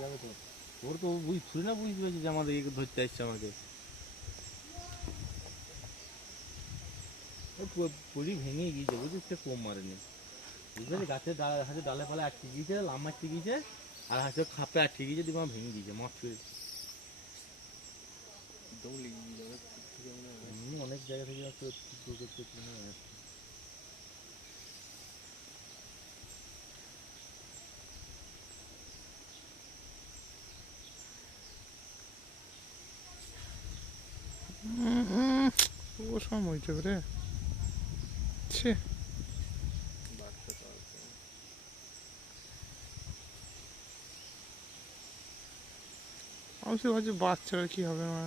যাবে তো। ওর তো বুঝছি না, বুঝতে পেরেছি যে আমাদের ধরতে আসছে আমাকে। পুরি ভেঙে গিয়েছে বুঝছিস, সে কম মারেনি বুঝতে পারছি। গাছের হাতে ডালে পালে আটকে গিয়েছে, লাম আটকে গিয়েছে, আর হাতে খাপে আটকে গিয়েছে, দিয়ে আমার ভেঙে গিয়েছে মাছ করে। অনেক জায়গা থেকে ও সময় যাবে রে। ছে আমি তো ভাবছি বাচ্চারা কি হবে না।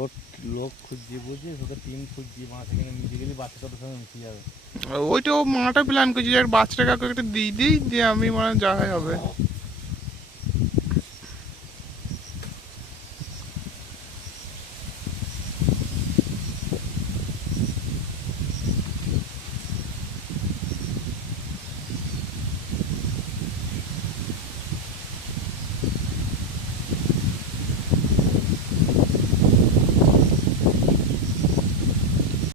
ওর লোক খুঁজছি বুঝছি, ওকে টিম খুঁজছি, মাছ এখানে মিশে গেলে বাচ্চাটার সঙ্গে মিশে যাবে। ওইটা ও মাটা প্ল্যান করছি যে বাচ্চাটা কাউকে একটা দিয়ে দিই, দিয়ে আমি মানে যা হয় হবে।